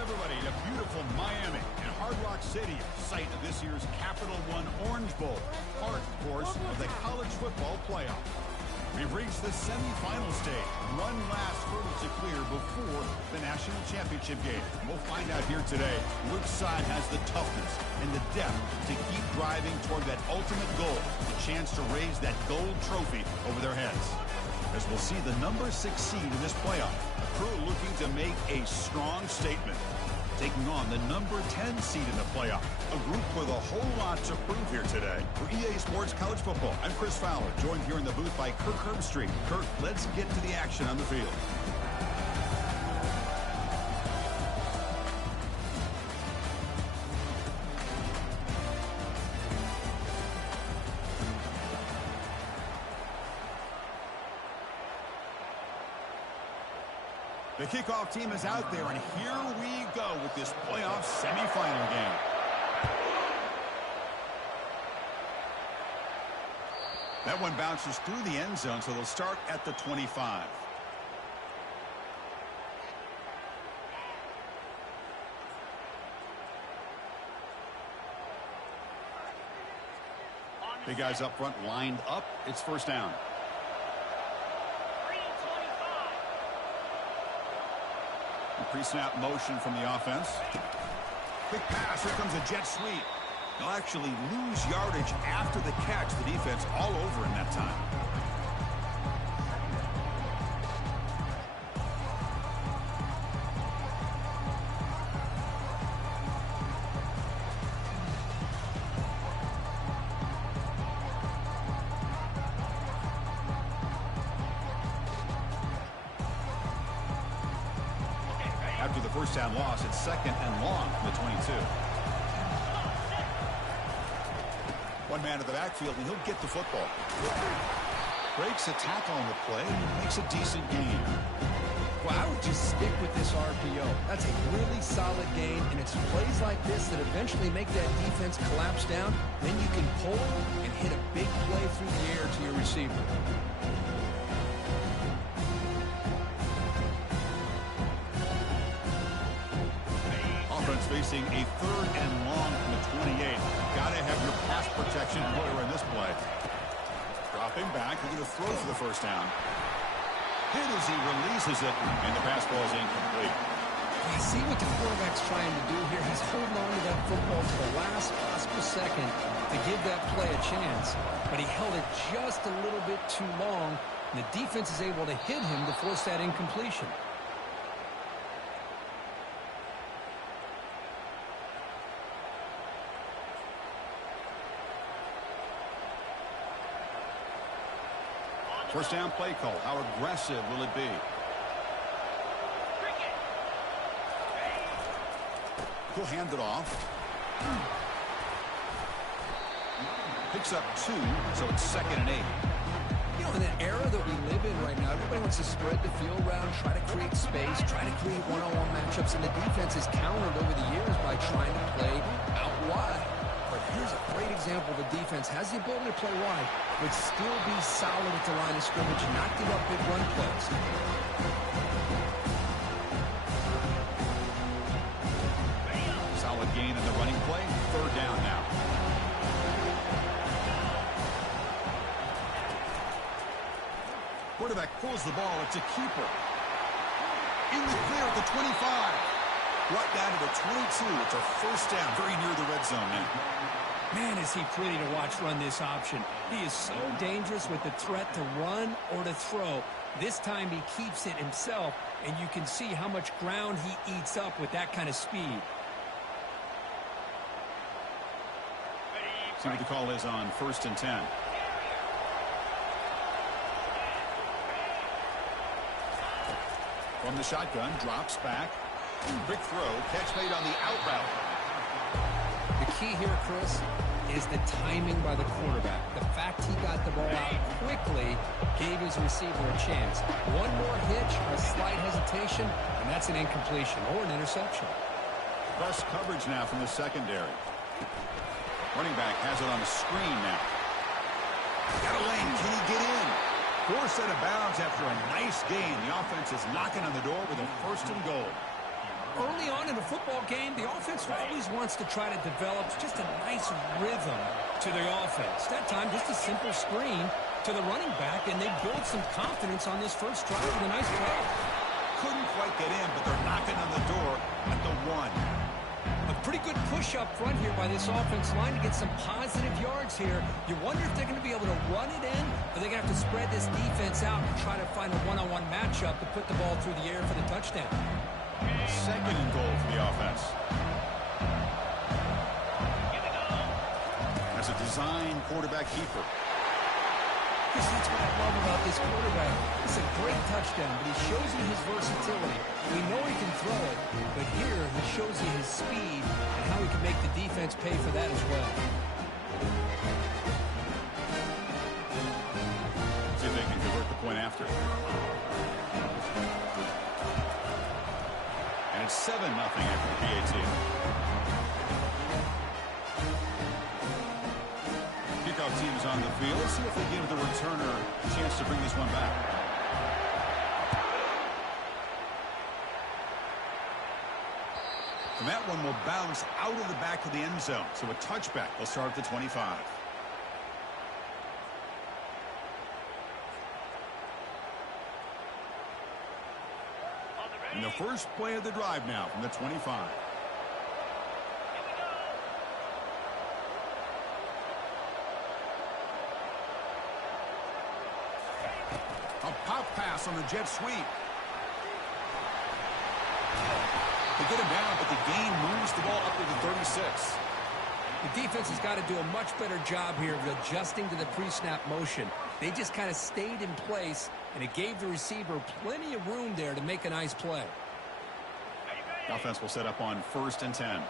everybody, to beautiful Miami and Hard Rock Stadium, site of this year's Capital One Orange Bowl, part, of course, of the college football playoff. We've reached the semifinal stage, one last hurdle to clear before the national championship game. We'll find out here today which side has the toughness and the depth to keep driving toward that ultimate goal, the chance to raise that gold trophy over their heads. As we'll see the number 6 seed in this playoff, a crew looking to make a strong statement, taking on the number 10 seed in the playoff, a group with a whole lot to prove here today. For EA Sports College Football, I'm Chris Fowler, joined here in the booth by Kirk Herbstreit. Kirk, let's get to the action on the field. The kickoff team is out there, and here we go with this playoff semifinal game. That one bounces through the end zone, so they'll start at the 25. Big guys up front lined up. It's first down. Pre-snap motion from the offense. Quick pass. Here comes a jet sweep. They'll actually lose yardage after the catch. The defense all over in that time. After the first down loss, it's second and long from the 22. One man in the backfield, and he'll get the football. Breaks a tackle on the play, makes a decent gain. Well, I would just stick with this RPO. That's a really solid gain, and it's plays like this that eventually make that defense collapse down. Then you can pull and hit a big play through the air to your receiver. Facing a third and long from the 28. Got to have your pass protection player in this play. Dropping back, he's going to throw for the first down. Hit as he releases it, and the pass ball is incomplete. You see what the quarterback's trying to do here? He's holding on to that football to the last possible second to give that play a chance. But he held it just a little bit too long, and the defense is able to hit him to force that incompletion. First down play call. How aggressive will it be? He'll hand it off. Picks up 2, so it's second and 8. You know, in the era that we live in right now, everybody wants to spread the field around, try to create space, try to create one-on-one matchups, and the defense is countered over the years by trying to play out wide. But here's a great example. The defense has the ability to play wide, but still be solid at the line of scrimmage, not give up big run plays. Solid gain in the running play. Third down now. Quarterback pulls the ball. It's a keeper. In the clear at the 25. Right down to the 22. It's a first down. Very near the red zone now. Man, is he pretty to watch run this option. He is so dangerous with the threat to run or to throw. This time he keeps it himself, and you can see how much ground he eats up with that kind of speed. See what the call is on first and 10. From the shotgun, drops back. Quick throw, catch made on the out route. The key here, Chris, is the timing by the quarterback. The fact he got the ball out quickly gave his receiver a chance. One more hitch, a slight hesitation, and that's an incompletion or an interception. Press coverage now from the secondary. Running back has it on the screen now. Got a lane. Can he get in? Forced out of bounds after a nice gain. The offense is knocking on the door with a first and goal. early on in a football game, the offense always wants to try to develop just a nice rhythm to the offense. That time, just a simple screen to the running back, and they build some confidence on this first drive with a nice play. Couldn't quite get in, but they're knocking on the door at the 1. A pretty good push up front here by this offense line to get some positive yards here. You wonder if they're going to be able to run it in, or they're going to have to spread this defense out and try to find a one-on-one matchup to put the ball through the air for the touchdown. Second and goal for the offense. That's a design quarterback keeper. That's what I love about this quarterback. It's a great touchdown, but he shows you his versatility. We know he can throw it, but here he shows you his speed and how he can make the defense pay for that as well. See if they can convert the point after. And it's 7-0 after the PAT. Kickoff team is on the field. Let's see if they give the returner a chance to bring this one back. And that one will bounce out of the back of the end zone. So a touchback. They'll start at the 25. And the first play of the drive now from the 25. A pop pass on the jet sweep. They get him down, but the gain moves the ball up to the 36. The defense has got to do a much better job here of adjusting to the pre-snap motion. They just kind of stayed in place, and it gave the receiver plenty of room there to make a nice play. The offense will set up on 1st and 10.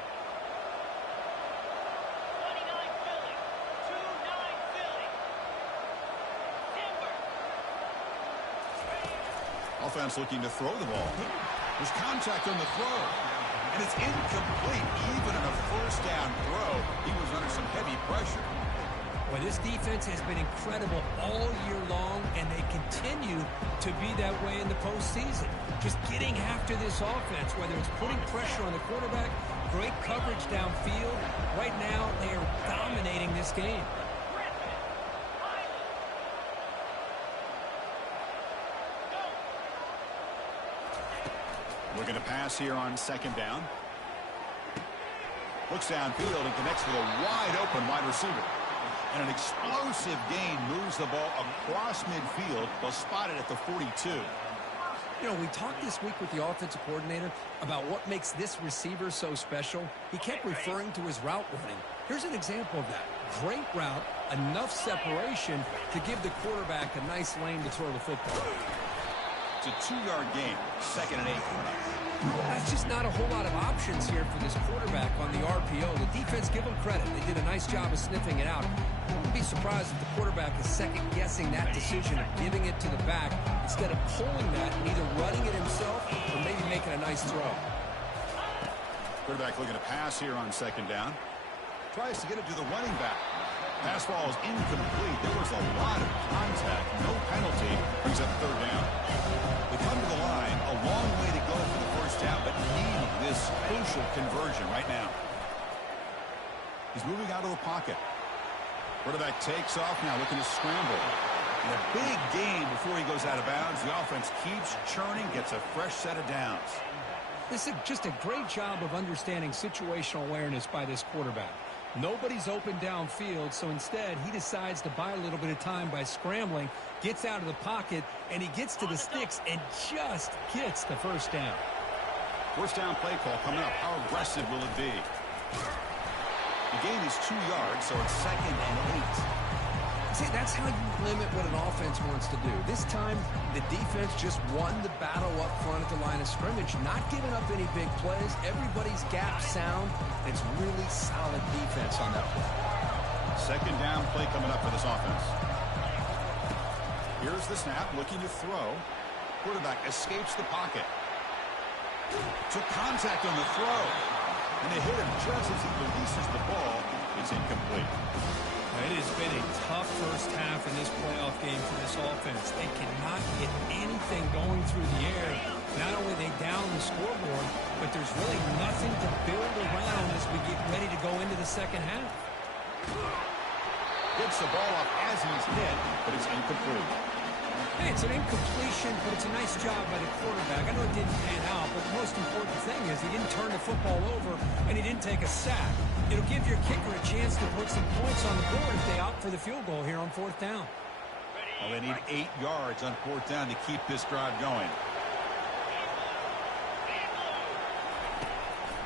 Offense looking to throw the ball. There's contact on the throw. And it's incomplete. Even in a first down throw, he was under some heavy pressure. Well, this defense has been incredible all year long, and they continue to be that way in the postseason. Just getting after this offense, whether it's putting pressure on the quarterback, great coverage downfield. Right now, they are dominating this game. Looking to pass here on 2nd down. Looks downfield and connects with a wide-open wide receiver. And an explosive gain moves the ball across midfield. They'll spot it at the 42. You know, we talked this week with the offensive coordinator about what makes this receiver so special. He kept referring to his route running. Here's an example of that. Great route, enough separation to give the quarterback a nice lane to throw the football. It's a 2-yard gain, 2nd and 8. That's just not a whole lot of options here for this quarterback on the RPO. The defense, give them credit. They did a nice job of sniffing it out. I wouldn't be surprised if the quarterback is second-guessing that decision of giving it to the back instead of pulling that and either running it himself or maybe making a nice throw. Quarterback looking to pass here on 2nd down. Tries to get it to the running back. Pass ball is incomplete. There was a lot of contact. No penalty. Brings up 3rd down. They come to the line. A long way to go for the first down, but needing this crucial conversion right now. He's moving out of the pocket. Quarterback takes off now, looking to scramble. And a big gain before he goes out of bounds. The offense keeps churning, gets a fresh set of downs. This is just a great job of understanding situational awareness by this quarterback. Nobody's open downfield, so instead he decides to buy a little bit of time by scrambling, gets out of the pocket, and he gets to the sticks and just gets the first down. First down play call coming up. How aggressive will it be? The gain is 2 yards, so it's 2nd and 8. See, that's how you limit what an offense wants to do. This time, the defense just won the battle up front at the line of scrimmage, not giving up any big plays. Everybody's gap sound. It's really solid defense on that play. 2nd down play coming up for this offense. Here's the snap, looking to throw. Quarterback escapes the pocket. Took contact on the throw. And they hit him just as he releases the ball. It's incomplete. It has been a tough first half in this playoff game for this offense. They cannot get anything going through the air. Not only are they down the scoreboard, but there's really nothing to build around as we get ready to go into the second half. Gets the ball up as he's hit, but it's incomplete. Hey, it's an incompletion, but it's a nice job by the quarterback. I know it didn't pan out, but the most important thing is he didn't turn the football over, and he didn't take a sack. It'll give your kicker a chance to put some points on the board if they opt for the field goal here on fourth down. Well, they need 8 yards on fourth down to keep this drive going.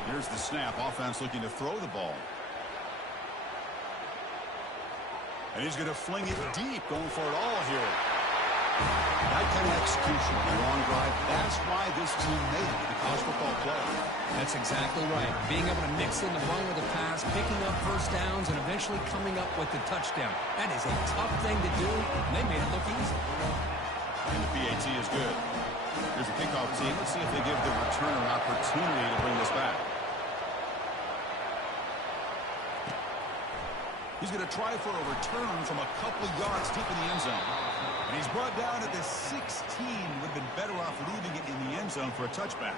Here's the snap. Offense looking to throw the ball. And he's going to fling it deep, going for it all here. That kind of execution on a long drive, that's why this team made it to the college football playoff. That's exactly right. Being able to mix in the run with the pass, picking up first downs, and eventually coming up with the touchdown. That is a tough thing to do, and they made it look easy. And the PAT is good. Here's the kickoff team. Let's see if they give the returner an opportunity to bring this back. He's going to try for a return from a couple of yards deep in the end zone. And he's brought down at the 16. Would have been better off leaving it in the end zone for a touchback.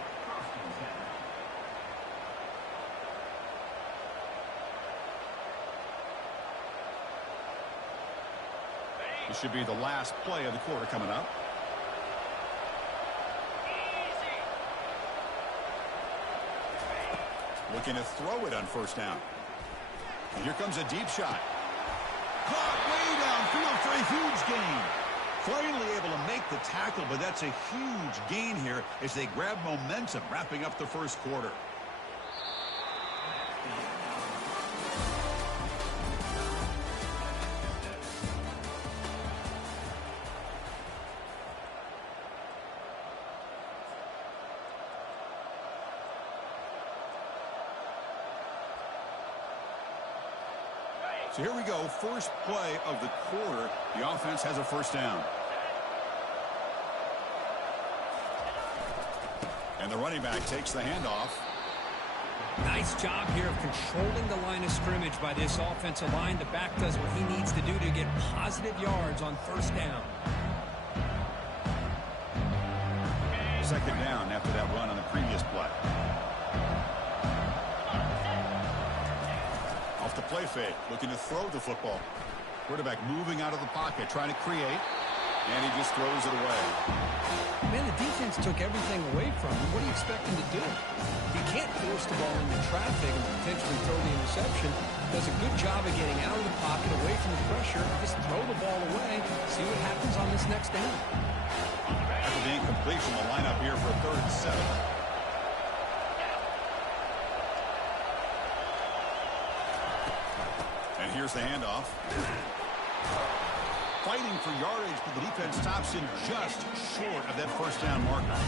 This should be the last play of the quarter coming up. Looking to throw it on first down. And here comes a deep shot. Caught way downfield for a huge gain. Finally able to make the tackle, but that's a huge gain here as they grab momentum wrapping up the first quarter. So here we go, first play of the quarter. The offense has a first down. And the running back takes the handoff. Nice job here of controlling the line of scrimmage by this offensive line. The back does what he needs to do to get positive yards on first down. Second down after that run on the previous play. Off the play fake, looking to throw the football. Quarterback moving out of the pocket, trying to create, and he just throws it away. Man, the defense took everything away from him. What do you expect him to do? He can't force the ball into traffic and potentially throw the interception. Does a good job of getting out of the pocket, away from the pressure. Just throw the ball away, see what happens on this next down. After the incompletion, the lineup here for a 3rd and 7. And here's the handoff. Fighting for yardage, but the defense stops him just short of that first down marker.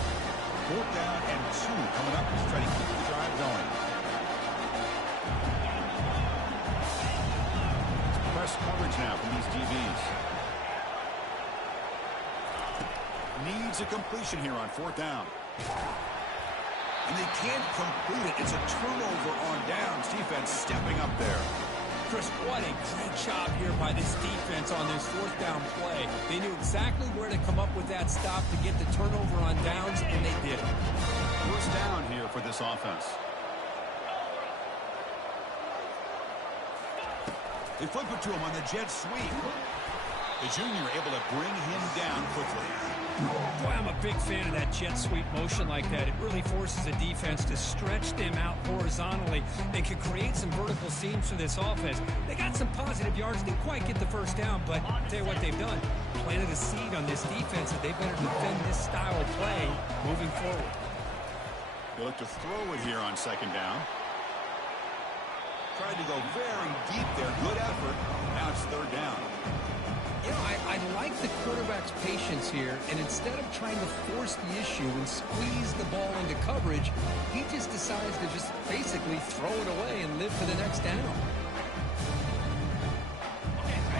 4th down and 2 coming up to try to keep the drive going. Press coverage now from these DBs. Needs a completion here on 4th down. And they can't complete it. It's a turnover on downs. Defense stepping up there. Chris, what a great job here by this defense on this 4th down play. They knew exactly where to come up with that stop to get the turnover on downs, and they did it. First down here for this offense. They flip it to him on the jet sweep. The junior able to bring him down quickly. Boy, I'm a big fan of that jet sweep motion like that. It really forces a defense to stretch them out horizontally and can create some vertical seams for this offense. They got some positive yards, didn't quite get the first down, but I'll tell you what they've done. Planted a seed on this defense that they better defend this style of play moving forward. They look to throw it here on 2nd down. Tried to go very deep there. Good effort. Now it's 3rd down. You know, I like the quarterback's patience here, and instead of trying to force the issue and squeeze the ball into coverage, he just decides to just basically throw it away and live for the next down.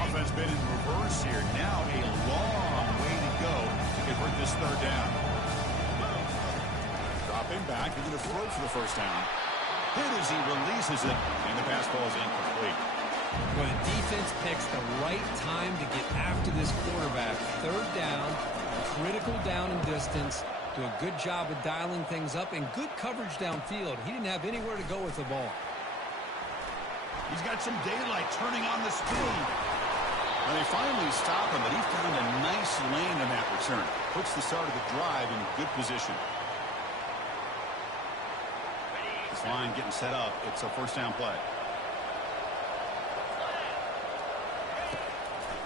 Offense been in reverse here. Now a long way to go to convert this 3rd down. Dropping back, they're going to throw for the first down. Hit as he releases it, and the pass ball is incomplete. Well, the defense picks the right time to get after this quarterback. Third down, critical down and distance. Do a good job of dialing things up and good coverage downfield. He didn't have anywhere to go with the ball. He's got some daylight turning on the speed. And they finally stop him, but he found a nice lane in that return. Puts the start of the drive in good position. This line getting set up. It's a first down play.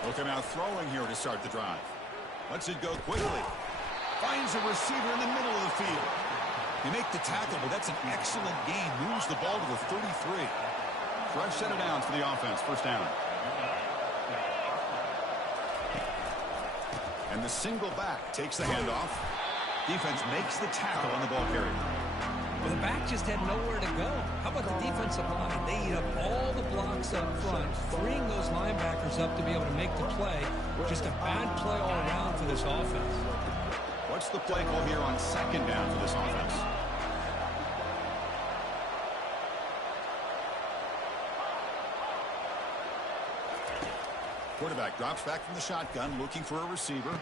Looking out throwing here to start the drive. Lets it go quickly. Finds a receiver in the middle of the field. You make the tackle, but that's an excellent gain. Moves the ball to the 33. Fresh set of downs for the offense. First down. And the single back takes the handoff. Defense makes the tackle on the ball carrier. Well, the back just had nowhere to go. How about the defensive line? They eat up all the blocks up front, freeing those linebackers up to be able to make the play. Just a bad play all around for this offense. What's the play call here on second down for this offense? Quarterback drops back from the shotgun, looking for a receiver.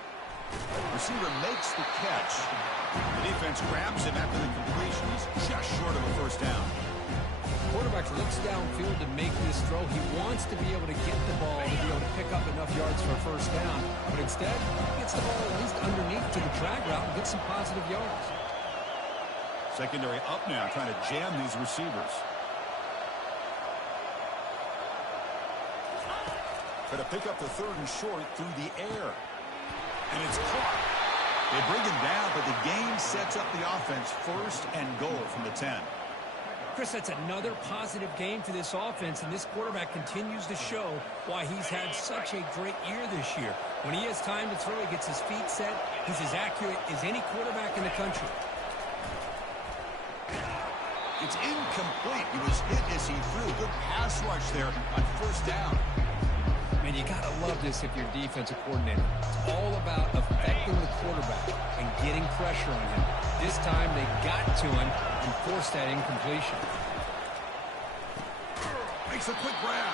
Receiver makes the catch. The defense grabs him after the completion. He's just short of a first down. Quarterback looks downfield to make this throw. He wants to be able to get the ball to be able to pick up enough yards for a first down. But instead, he gets the ball at least underneath to the drag route and gets some positive yards. Secondary up now, trying to jam these receivers. Try to pick up the third and short through the air. And it's caught. They bring him down, but the game sets up the offense first and goal from the 10. Chris, that's another positive game for this offense, and this quarterback continues to show why he's had such a great year this year. When he has time to throw, he gets his feet set. He's as accurate as any quarterback in the country. It's incomplete. He was hit as he threw. Good pass rush there on first down. Man, you got to love this if you're a defensive coordinator. It's all about affecting the quarterback and getting pressure on him. This time they got to him and forced that incompletion. Makes a quick grab.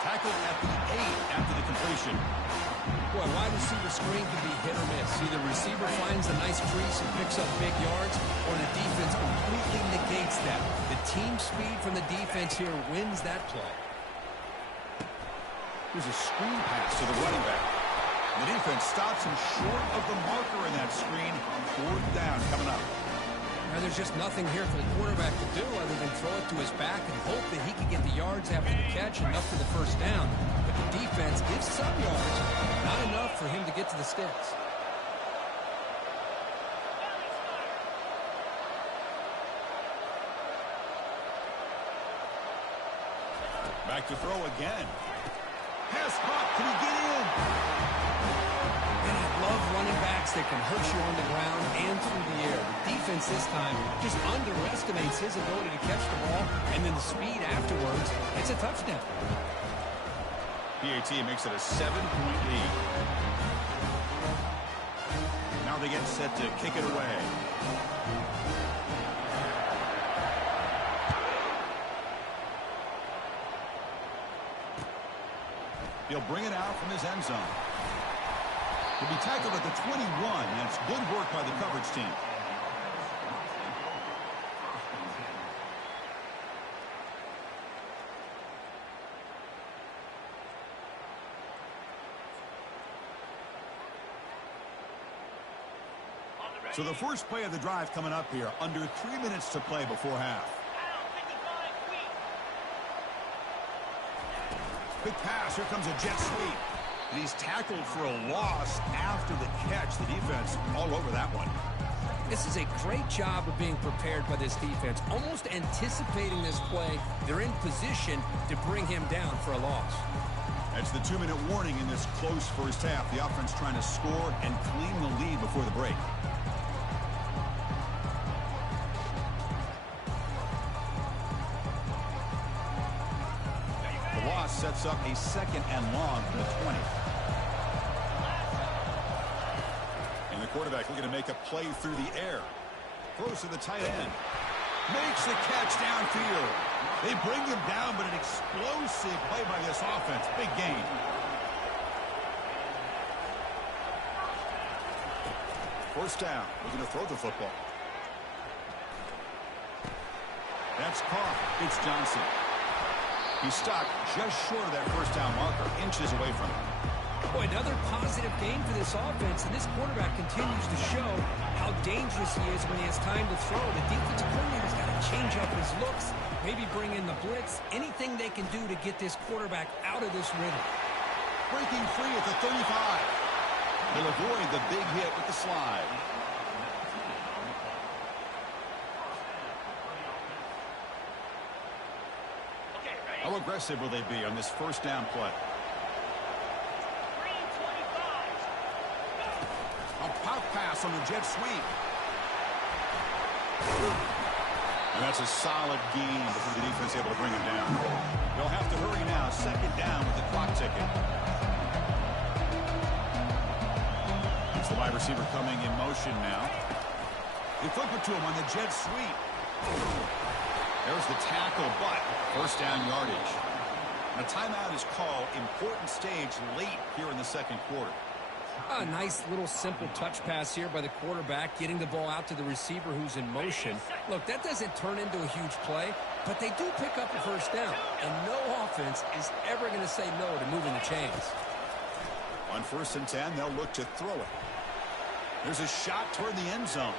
Tackled at the 8 after the completion. Boy, wide receiver screen can be hit or miss. Either receiver finds a nice crease and picks up big yards, or the defense completely negates that. The team speed from the defense here wins that play. There's a screen pass to the running back. The defense stops him short of the marker in that screen. Fourth down coming up. Now, there's just nothing here for the quarterback to do other than throw it to his back and hope that he can get the yards after the catch, enough for the first down. But the defense gives some yards, not enough for him to get to the sticks. Back to throw again. Pass caught. Can he get in? And I love running backs that can hurt you on the ground and through the air. The defense this time just underestimates his ability to catch the ball, and then the speed afterwards. It's a touchdown. PAT makes it a 7-point lead. Now they get set to kick it away. He'll bring it out from his end zone. He'll be tackled at the 21. That's good work by the coverage team. So the first play of the drive coming up here. Under 3 minutes to play before half. Big pass. Here comes a jet sweep. And he's tackled for a loss after the catch. The defense all over that one. This is a great job of being prepared by this defense. Almost anticipating this play. They're in position to bring him down for a loss. That's the 2-minute warning in this close first half. The offense trying to score and clean the lead before the break. The loss sets up a second and long from the 20. And the quarterback looking to make a play through the air. Throws to the tight end. Makes the catch downfield. They bring him down, but an explosive play by this offense. Big gain. First down. We're going to throw the football. That's caught. It's Johnson. He's stuck just short of that first down marker, inches away from it. Boy, another positive gain for this offense, and this quarterback continues to show how dangerous he is when he has time to throw. The defensive coordinator's got to change up his looks, maybe bring in the blitz, anything they can do to get this quarterback out of this rhythm. Breaking free at the 35. He'll avoid the big hit with the slide. How aggressive will they be on this first down play? A pop pass on the jet sweep. And that's a solid gain before the defense able to bring him down. They'll have to hurry now. Second down with the clock ticking. It's the wide receiver coming in motion now. They flip it to him on the jet sweep. There's the tackle, but first down yardage. And a timeout is called. Important stage late here in the second quarter. A nice little simple touch pass here by the quarterback, getting the ball out to the receiver who's in motion. Look, that doesn't turn into a huge play, but they do pick up a first down. And no offense is ever going to say no to moving the chains. On 1st and 10, they'll look to throw it. There's a shot toward the end zone.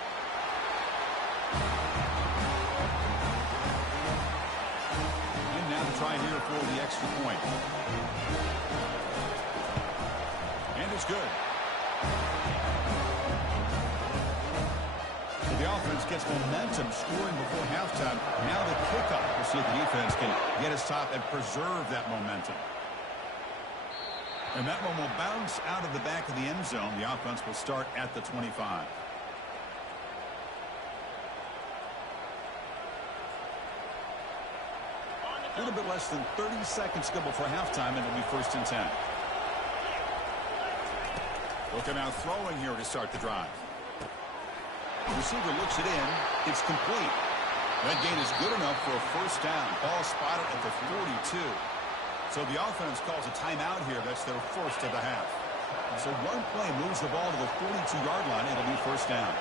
And now to try here for the extra point. And it's good. So the offense gets momentum scoring before halftime. Now the kickoff. We'll see if the defense can get a stop and preserve that momentum. And that one will bounce out of the back of the end zone. The offense will start at the 25. A little bit less than 30 seconds to go before halftime, and it'll be 1st and 10. Looking out throwing here to start the drive. The receiver looks it in. It's complete. That gain is good enough for a first down. Ball spotted at the 42. So the offense calls a timeout here. That's their first of the half. So one play moves the ball to the 42-yard line. It'll be first down.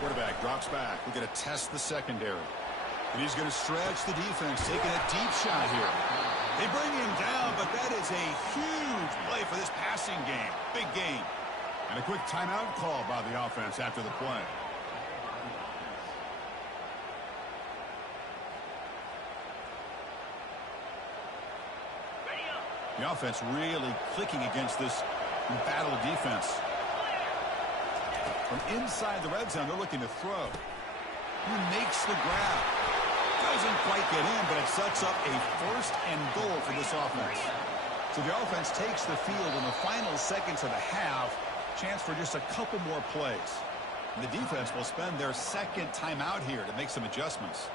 Quarterback drops back. We're going to test the secondary. And he's going to stretch the defense, taking a deep shot here. They bring him down, but that is a huge play for this passing game. Big game. And a quick timeout call by the offense after the play. The offense really clicking against this battle of defense. From inside the red zone, they're looking to throw. He makes the grab. Doesn't quite get in, but it sets up a 1st and goal for this offense. So the offense takes the field in the final seconds of the half. Chance for just a couple more plays. And the defense will spend their second timeout here to make some adjustments.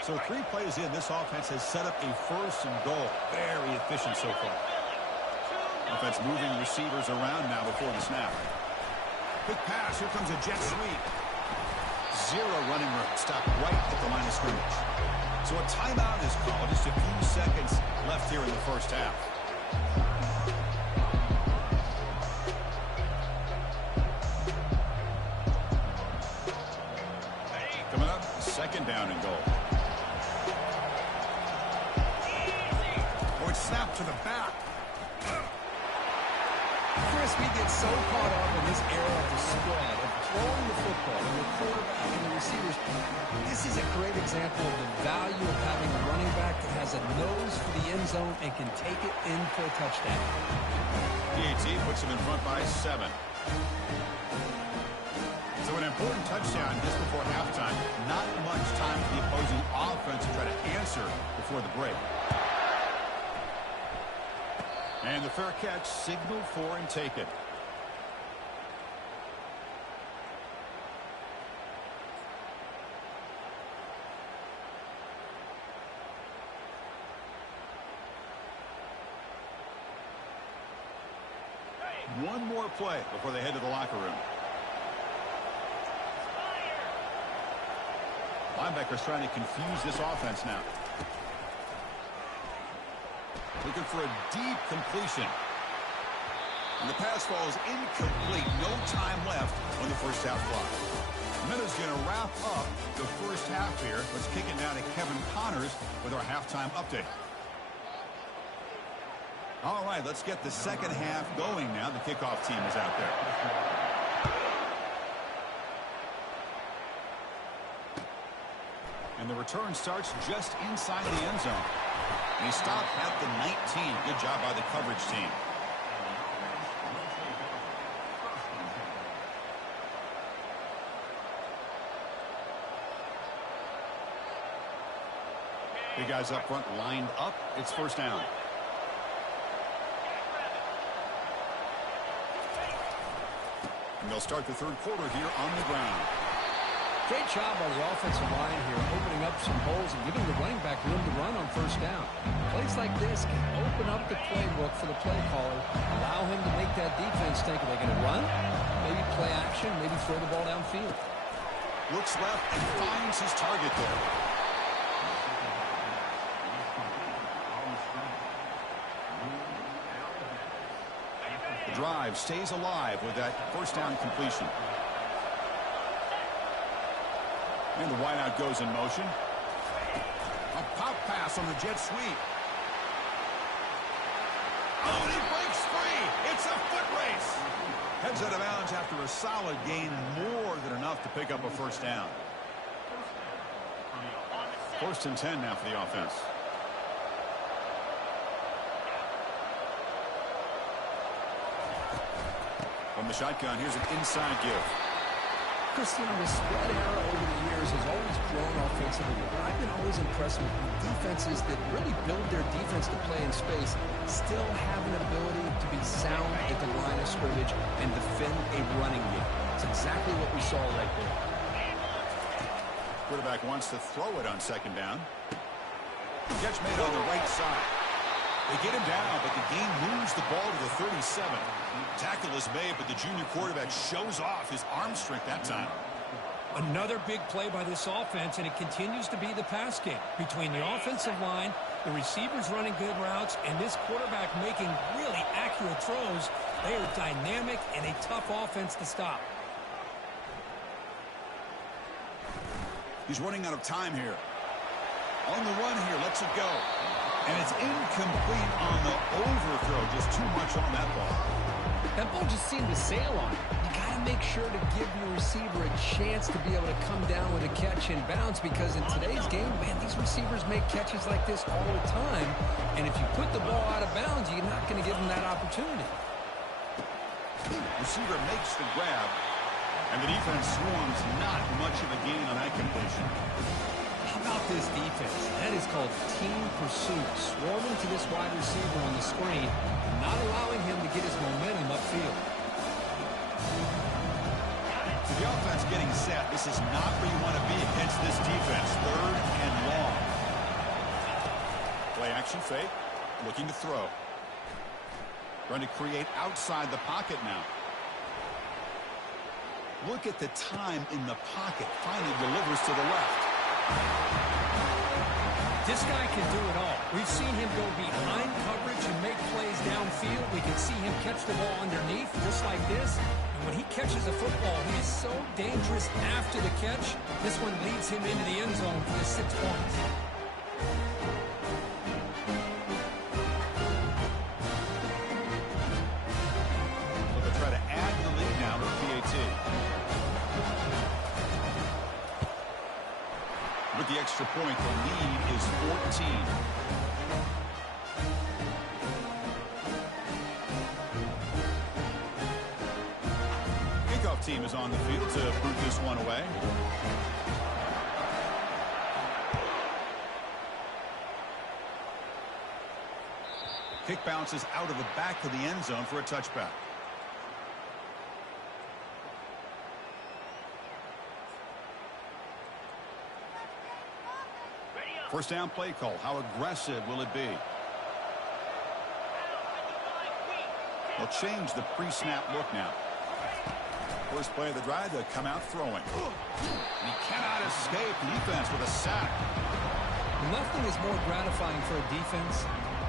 So 3 plays in, this offense has set up a 1st and goal. Very efficient so far. Offense moving receivers around now before the snap. Quick pass. Here comes a jet sweep. 0 running room. Stop right at the line of scrimmage. So a timeout is called. Just a few seconds left here in the first half. Coming up, 2nd down and goal. Snap to the back. Chris, we get so caught up in this era of the spread, of throwing the football, and the quarterback and the receivers. This is a great example of the value of having a running back that has a nose for the end zone and can take it in for a touchdown. PAT puts him in front by 7. So an important touchdown just before halftime. Not much time for the opposing offense to try to answer before the break. And the fair catch signaled for and taken. more play before they head to the locker room. Linebacker's trying to confuse this offense now. Looking for a deep completion. And the pass falls incomplete. No time left on the first half clock. Minutes going to wrap up the first half here. Let's kick it now to Kevin Connors with our halftime update. All right, let's get the second half going now. The kickoff team is out there. And the return starts just inside the end zone. And he stopped at the 19. Good job by the coverage team. The guys up front lined up. It's first down. And they'll start the third quarter here on the ground. Great job by the offensive line here, opening up some holes and giving the running back room to run on first down. Plays like this can open up the playbook for the play caller, allow him to make that defense think, are they going to run? Maybe play action, maybe throw the ball downfield. Looks left and finds his target there. The drive stays alive with that first down completion. And the wideout goes in motion. A pop pass on the jet sweep. Oh, and he breaks free. It's a foot race. Heads out of bounds after a solid gain, more than enough to pick up a first down. First and 10 now for the offense. From the shotgun, here's an inside give. Christian, the spread era over the years has always grown offensively, but I've been always impressed with defenses that really build their defense to play in space, still have an ability to be sound at the line of scrimmage and defend a running game. It's exactly what we saw right there. Quarterback wants to throw it on second down. Catch made on the right side. They get him down, but the gain moves the ball to the 37. Tackle is made, but the junior quarterback shows off his arm strength that time. Another big play by this offense, and it continues to be the pass game. Between the offensive line, the receivers running good routes, and this quarterback making really accurate throws, they are dynamic and a tough offense to stop. He's running out of time here. On the run here, lets it go. And it's incomplete on the overthrow. Just too much on that ball. That ball just seemed to sail on it. You got to make sure to give your receiver a chance to be able to come down with a catch and bounce, because in today's game, man, these receivers make catches like this all the time. And if you put the ball out of bounds, you're not going to give them that opportunity. Receiver makes the grab, and the defense swarms. Not much of a gain on that completion. How about this defense? That is called team pursuit. Swarming to this wide receiver on the screen, not allowing him to get his momentum upfield. So the offense getting set. This is not where you want to be against this defense. Third and long. Play action fake. Looking to throw. Trying to create outside the pocket now. Look at the time in the pocket. Finally delivers to the left. This guy can do it all. We've seen him go behind coverage and make plays downfield. We can see him catch the ball underneath, just like this. And when he catches a football, he is so dangerous after the catch. This one leads him into the end zone for the 6 points. So they'll try to add the lead now to PAT. With the extra point, the lead is 14. Kickoff team is on the field to boot this one away. Kick bounces out of the back of the end zone for a touchback. First down play call. How aggressive will it be? They'll change the pre-snap look now. First play of the drive, they'll come out throwing. And he cannot escape. Defense with a sack. Nothing is more gratifying for a defense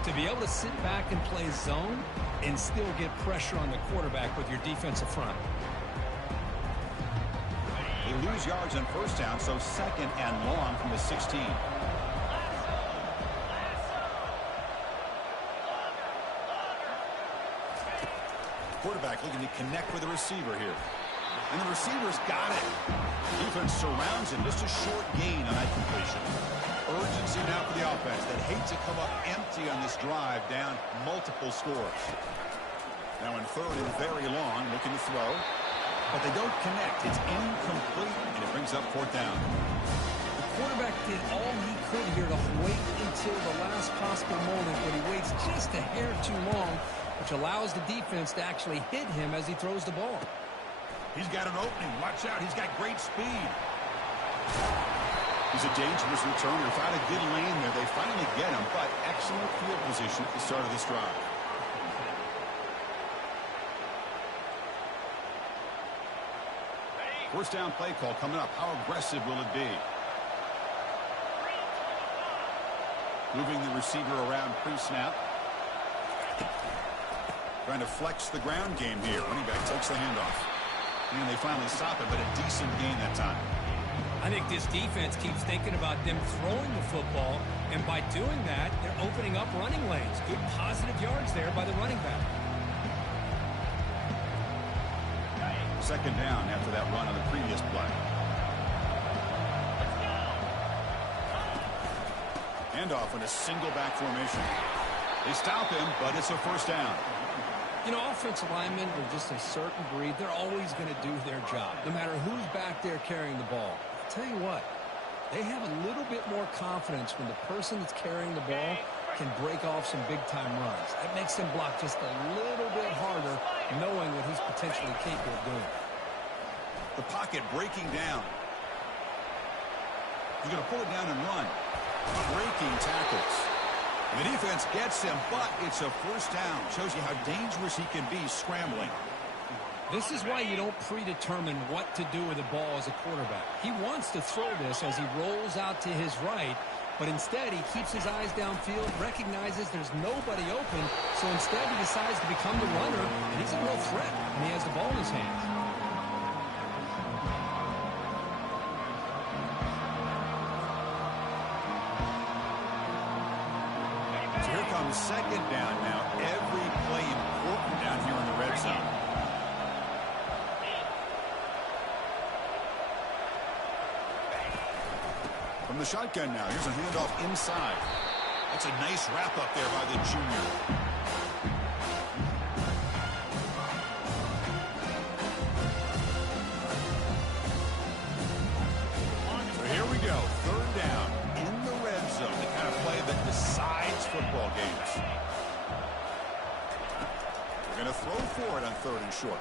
to be able to sit back and play zone and still get pressure on the quarterback with your defensive front. They lose yards on first down, so second and long from the 16. Quarterback looking to connect with the receiver here. And the receiver's got it. Defense surrounds him. Just a short gain on that completion. Urgency now for the offense that hates to come up empty on this drive, down multiple scores. Now in third and very long, looking to throw. But they don't connect. It's incomplete, and it brings up fourth down. The quarterback did all he could here to wait until the last possible moment, but he waits just a hair too long, which allows the defense to actually hit him as he throws the ball. He's got an opening. Watch out. He's got great speed. He's a dangerous returner. Found a good lane there. They finally get him, but excellent field position at the start of this drive. First down play call coming up. How aggressive will it be? Moving the receiver around pre-snap. Trying to flex the ground game here. Running back takes the handoff. And they finally stop it, but a decent gain that time. I think this defense keeps thinking about them throwing the football, and by doing that, they're opening up running lanes. Good positive yards there by the running back. Second down after that run on the previous play. Handoff in a single back formation. They stop him, but it's a first down. You know, offensive linemen are just a certain breed. They're always going to do their job, no matter who's back there carrying the ball. I'll tell you what, they have a little bit more confidence when the person that's carrying the ball can break off some big-time runs. That makes them block just a little bit harder, knowing what he's potentially capable of doing. The pocket breaking down. He's going to pull it down and run. Breaking tackles. And the defense gets him, but it's a first down. Shows you how dangerous he can be scrambling. This is why you don't predetermine what to do with the ball as a quarterback. He wants to throw this as he rolls out to his right, but instead he keeps his eyes downfield, recognizes there's nobody open, so instead he decides to become the runner, and he's a real threat when he has the ball in his hands. So here comes second down now. Every play important down here in the red zone. From the shotgun now, here's a handoff inside. That's a nice wrap up there by the junior. So here we go, third down in the red zone, the kind of play that decides football games. They're going to throw for it on third and short.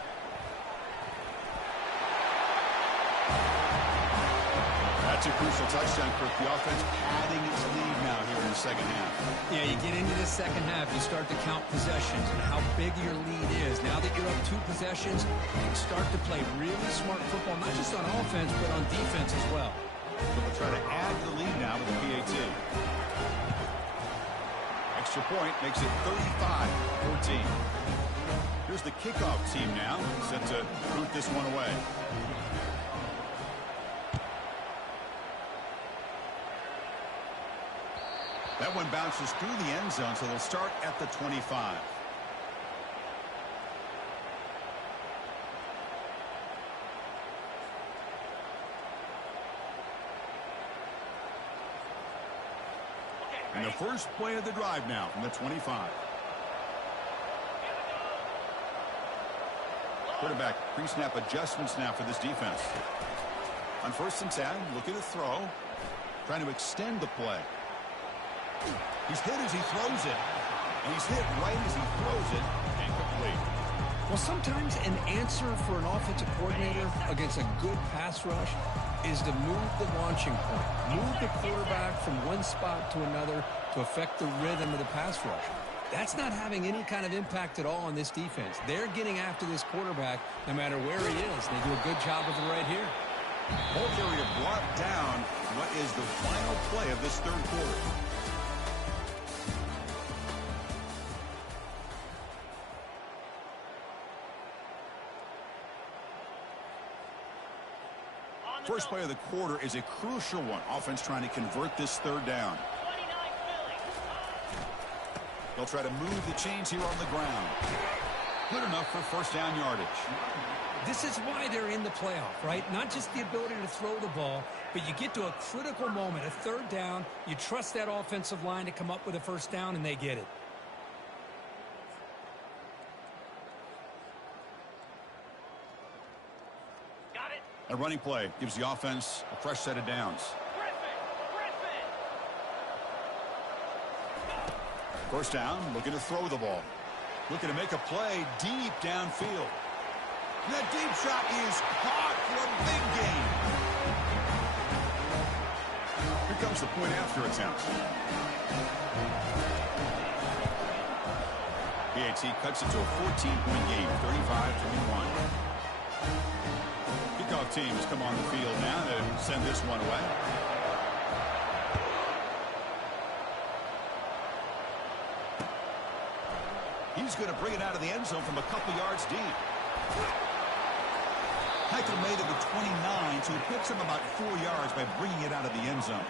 That's a crucial touchdown, Kirk. The offense padding its lead now here in the second half. Yeah, you get into this second half, you start to count possessions and how big your lead is. Now that you're up 2 possessions, you can start to play really smart football, not just on offense, but on defense as well. So we'll try to add to the lead now with the PAT. Extra point makes it 35-14. Here's the kickoff team now, set to boot this one away. That one bounces through the end zone, so they'll start at the 25. And the first play of the drive now from the 25. Quarterback pre-snap adjustments now for this defense. On first and 10, looking to throw, trying to extend the play. He's hit as he throws it. And he's hit right as he throws it. Incomplete. Well, sometimes an answer for an offensive coordinator against a good pass rush is to move the launching point. Move the quarterback from one spot to another to affect the rhythm of the pass rush. That's not having any kind of impact at all on this defense. They're getting after this quarterback no matter where he is. They do a good job of it right here. Ball carrier brought down. What is the final play of this third quarter? First play of the quarter is a crucial one. Offense trying to convert this third down. They'll try to move the chains here on the ground. Good enough for first down yardage. This is why they're in the playoff, right? Not just the ability to throw the ball, but you get to a critical moment, a third down. You trust that offensive line to come up with a first down, and they get it. A running play gives the offense a fresh set of downs. First down, looking to throw the ball. Looking to make a play deep downfield. That deep shot is caught for a big gain. Here comes the point after attempt. PAT cuts it to a 14-point game, 35-21. Kickoff teams come on the field now to send this one away. He's going to bring it out of the end zone from a couple yards deep. Heichel made it to 29, so he picks him about 4 yards by bringing it out of the end zone.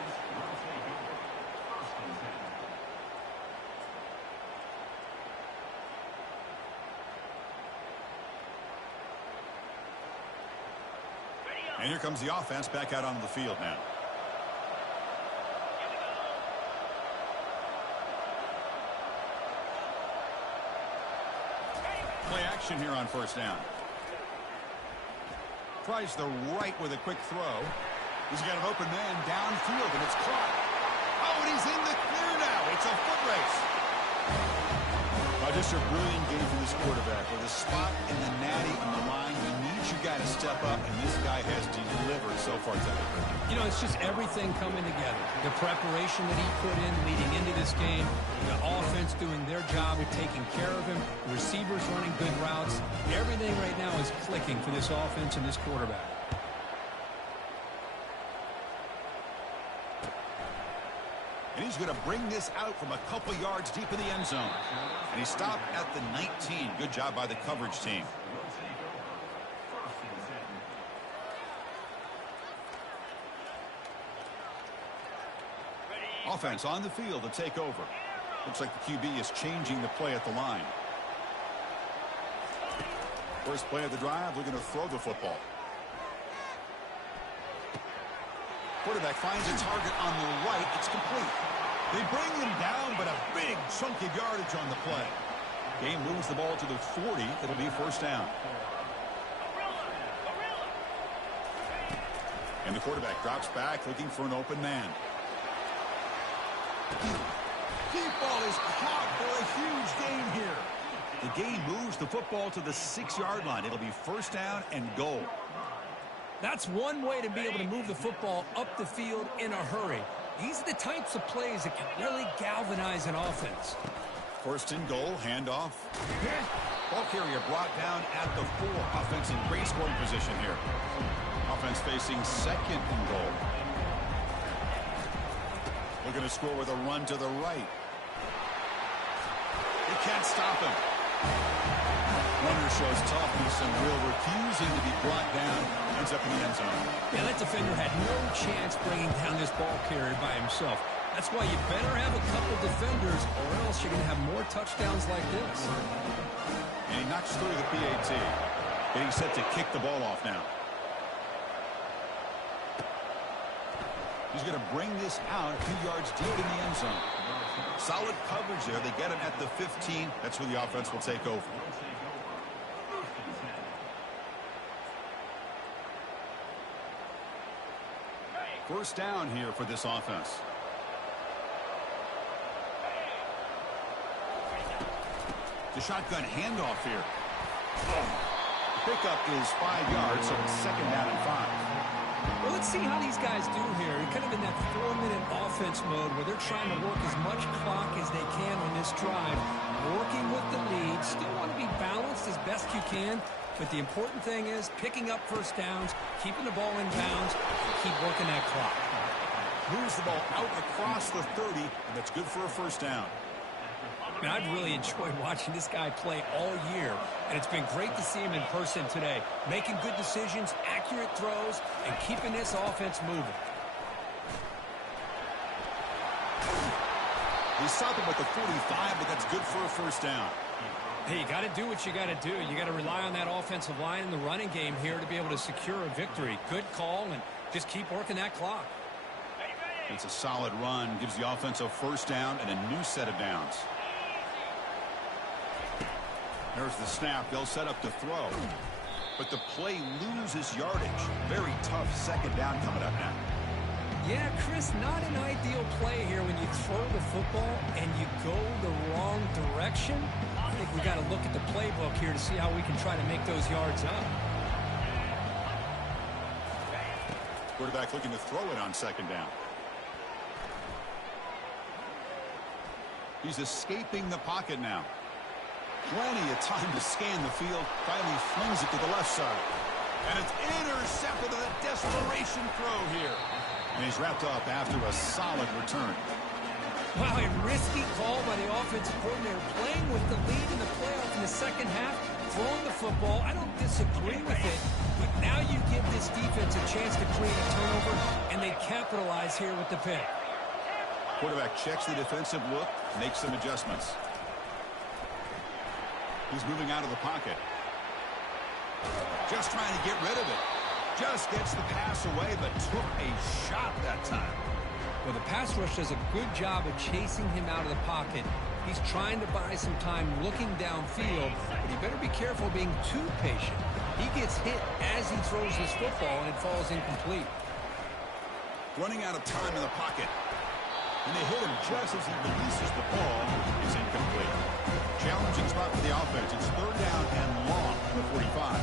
And here comes the offense back out onto the field now. Play action here on first down. Tries the right with a quick throw. He's got an open man downfield, and it's caught. Oh, and he's in the clear now. It's a foot race. Just a brilliant game from this quarterback. With a spot in the natty on the line, you need your guy to step up, and this guy has delivered so far tonight. You know, it's just everything coming together. The preparation that he put in leading into this game, the offense doing their job of taking care of him, the receivers running good routes. Everything right now is clicking for this offense and this quarterback. And he's going to bring this out from a couple yards deep in the end zone. And he stopped at the 19. Good job by the coverage team. Offense on the field to take over. Looks like the QB is changing the play at the line. First play of the drive, looking to throw the football. Quarterback finds a target on the right. It's complete. They bring him down, but a big chunk of yardage on the play. Game moves the ball to the 40. It'll be first down. And the quarterback drops back, looking for an open man. Deep ball is caught for a huge gain here. The game moves the football to the 6-yard line. It'll be first down and goal. That's one way to be able to move the football up the field in a hurry. These are the types of plays that can really galvanize an offense. First and goal, handoff. Ball carrier brought down at the 4. Offense in great scoring position here. Offense facing second and goal. Looking to score with a run to the right. They can't stop him. Runner shows toughness and will, refusing to be brought down. Ends up in the end zone. Yeah, that defender had no chance bringing down this ball carrier by himself. That's why you better have a couple defenders, or else you're going to have more touchdowns like this. And he knocks through the PAT. Getting set to kick the ball off now. He's going to bring this out a few yards deep in the end zone. Solid coverage there. They get him at the 15. That's where the offense will take over. First down here for this offense. The shotgun handoff here. The pickup is 5 yards, so it's second down and 5. Well, let's see how these guys do here. You're kind of in that 4-minute offense mode where they're trying to work as much clock as they can on this drive, working with the lead. Still want to be balanced as best you can, but the important thing is picking up first downs, keeping the ball in bounds, and keep working that clock. Moves the ball out across the 30, and that's good for a first down. I've really enjoyed watching this guy play all year, and it's been great to see him in person today, making good decisions, accurate throws, and keeping this offense moving. He stopped him at the 45, but that's good for a first down. Hey, you got to do what you got to do. You got to rely on that offensive line in the running game here to be able to secure a victory. Good call, and just keep working that clock. It's a solid run, gives the offense a first down and a new set of downs. There's the snap. They'll set up to throw. But the play loses yardage. Very tough second down coming up now. Yeah, Chris, not an ideal play here when you throw the football and you go the wrong direction. I think we got to look at the playbook here to see how we can try to make those yards up. Quarterback looking to throw it on second down. He's escaping the pocket now. Plenty of time to scan the field. Finally flings it to the left side. And it's intercepted with a desperation throw here. And he's wrapped up after a solid return. Wow, a risky call by the offensive coordinator, playing with the lead in the playoff in the second half, throwing the football. I don't disagree with it, but now you give this defense a chance to create a turnover, and they capitalize here with the pick. Quarterback checks the defensive look, makes some adjustments. He's moving out of the pocket. Just trying to get rid of it. Just gets the pass away, but took a shot that time. Well, the pass rush does a good job of chasing him out of the pocket. He's trying to buy some time looking downfield, but he better be careful being too patient. He gets hit as he throws his football, and it falls incomplete. Running out of time in the pocket. And they hit him just as he releases the ball. It's incomplete. Challenging spot for the offense. It's third down and long from the 45.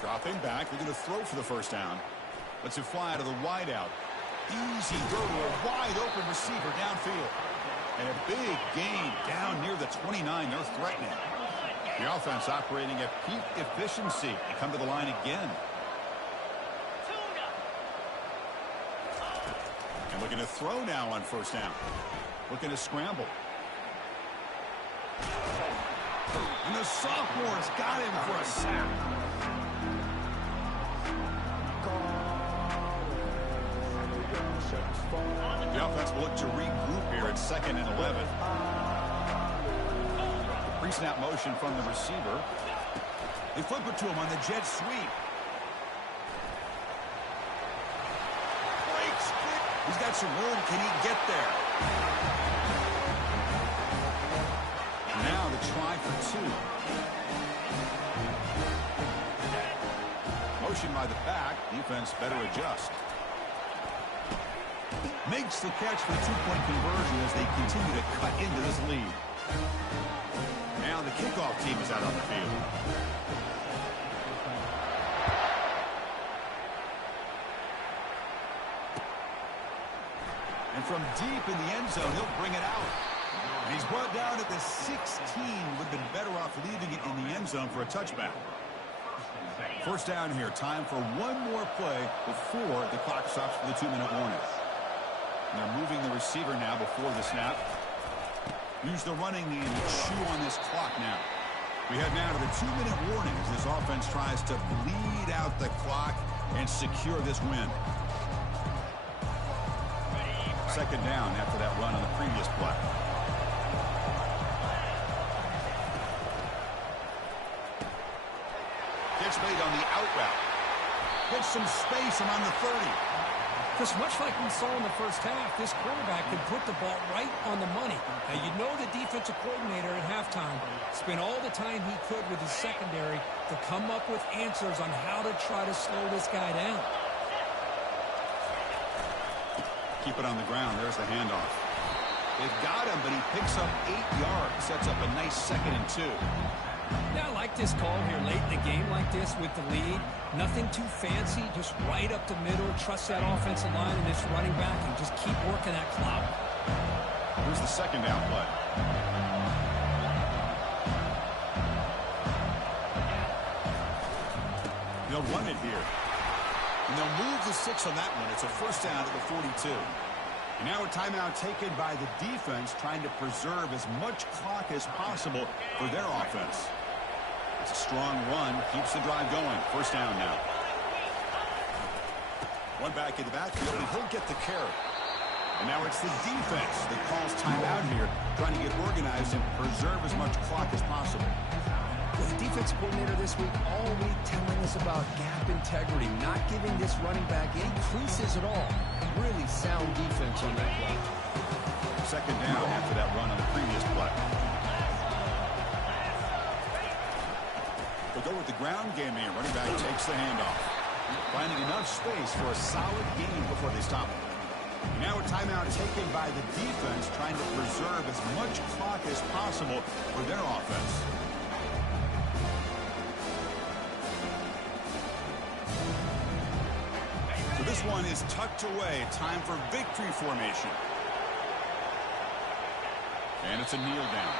Dropping back. They're going to throw for the first down. Lets it fly to the wideout. Easy throw to a wide-open receiver downfield. And a big gain down near the 29. They're threatening. The offense operating at peak efficiency. They come to the line again. And looking to throw now on first down. Looking to scramble. And the sophomore's got him for a sack. The offense will look to regroup here at 2nd and 11. Pre-snap motion from the receiver. They flip it to him on the jet sweep. He's got some room. Can he get there? Now to try for 2. Motion by the back. Defense better adjust. Makes the catch for the 2-point conversion as they continue to cut into this lead. Now the kickoff team is out on the field. And from deep in the end zone, he'll bring it out. And he's brought down at the 16. Would have been better off leaving it in the end zone for a touchback. First down here. Time for one more play before the clock stops for the 2-minute warning. And they're moving the receiver now before the snap. Use the running game to chew on this clock now. We head now to the 2-minute warning as this offense tries to bleed out the clock and secure this win. Second down after that run on the previous play. Catch made on the out route. Gets some space around the 30. Just much like we saw in the first half, this quarterback could put the ball right on the money. Now, you know the defensive coordinator at halftime spent all the time he could with his secondary to come up with answers on how to try to slow this guy down. Keep it on the ground. There's the handoff. They've got him, but he picks up 8 yards. Sets up a nice 2nd and 2. Yeah, I like this call here late in the game like this with the lead. Nothing too fancy, just right up the middle. Trust that offensive line and this running back and just keep working that clock. Here's the second down play. They'll run it here. And they'll move the 6 on that one. It's a first down at the 42. And now a timeout taken by the defense, trying to preserve as much clock as possible for their offense. It's a strong run, keeps the drive going. First down now. One back in the backfield, and he'll get the carry. And now it's the defense that calls timeout here, trying to get organized and preserve as much clock as possible. Well, the defensive coordinator this week all week telling us about gap integrity, not giving this running back any creases at all. Really sound defense on that play. Second down after that run on the previous play. They'll go with the ground game here. Running back takes the handoff. Finding enough space for a solid gain before they stop him. Now a timeout taken by the defense, trying to preserve as much clock as possible for their offense. So this one is tucked away. Time for victory formation. And it's a kneel down.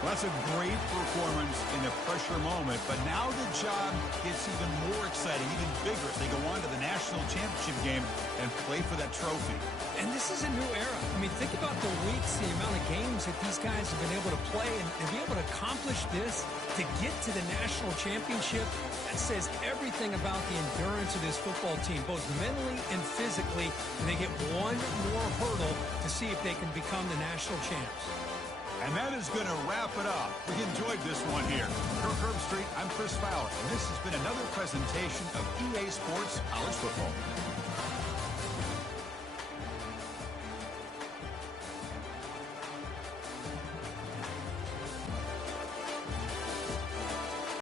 Well, that's a great performance in a pressure moment, but now the job gets even more exciting, even bigger as they go on to the national championship game and play for that trophy. And this is a new era. I mean, think about the weeks, the amount of games that these guys have been able to play, and be able to accomplish this, to get to the national championship. That says everything about the endurance of this football team, both mentally and physically, and they get one more hurdle to see if they can become the national champs. And that is going to wrap it up. We enjoyed this one here. For Herb Street, I'm Chris Fowler, and this has been another presentation of EA Sports College Football.